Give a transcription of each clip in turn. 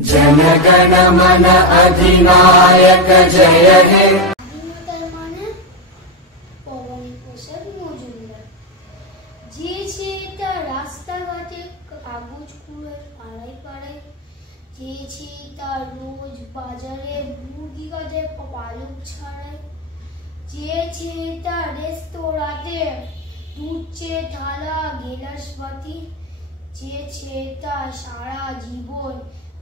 जनगण मन अधिनायक जय हे। স্বাধীনতার মানে পবনী প্রসাদ মজুমদার। তার রাস্তাঘাটে কাগজ কুড়ার পাড়ায় পাড়ায়, তার রোজ বাজারে মুরগি কাটে পালক ছাড়ায়, তার রেস্তোরাঁতে দুধ চেয়ে থালা গেলাস বাটি, তার সারা জীবন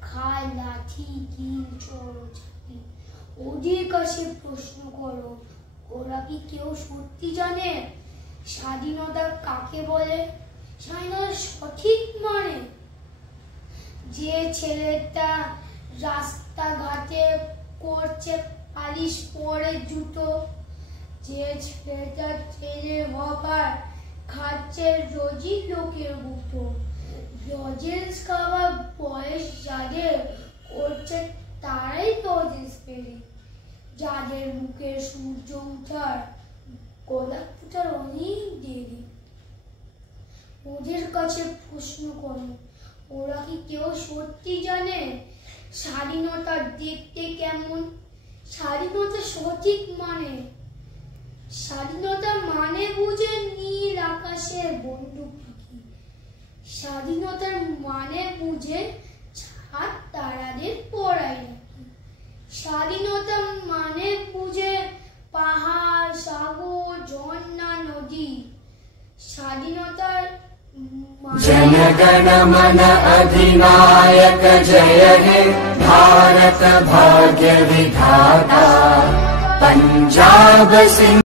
খায় লাঠি কিল চড়াই। ওদের কাছে প্রশ্ন করো, ওরা কি কেউ সত্যি জানে স্বাধীনতা কাকে বলে, স্বাধীনতার সঠিক মানে? যে ছেলেটা রাস্তাঘাটে করছে পালিশ পরে জুতো, যে ছেলেটা ট্রেনে হকার খাচ্ছে রোজই লোকের বুটো, লজেন্স খাওয়ার বয়স যাদের করছে তারাই লজেন্স পেরে, যাদের মুখে সূর্য উঠার গোলাপ ফুটার অনেক দেরি। ওদের কাছে প্রশ্ন করো, ওরা কি কেউ সত্যি জানে স্বাধীনতা দেখতে কেমন, স্বাধীনতা সঠিক মানে? স্বাধীনতা মানে বুঝে নীল আকাশের বন্দুক পাখি, স্বাধীনতার মানে বুঝে ছাদ তারাদের পড়ায় নাকি, স্বাধীনতা মানে বুঝে পাহাড় সাগর ঝর্ণা নদী, স্বাধীনতার जनगण मन अधिनायक जय हे। भारत भाग्य विधाता पंजाब सिंह।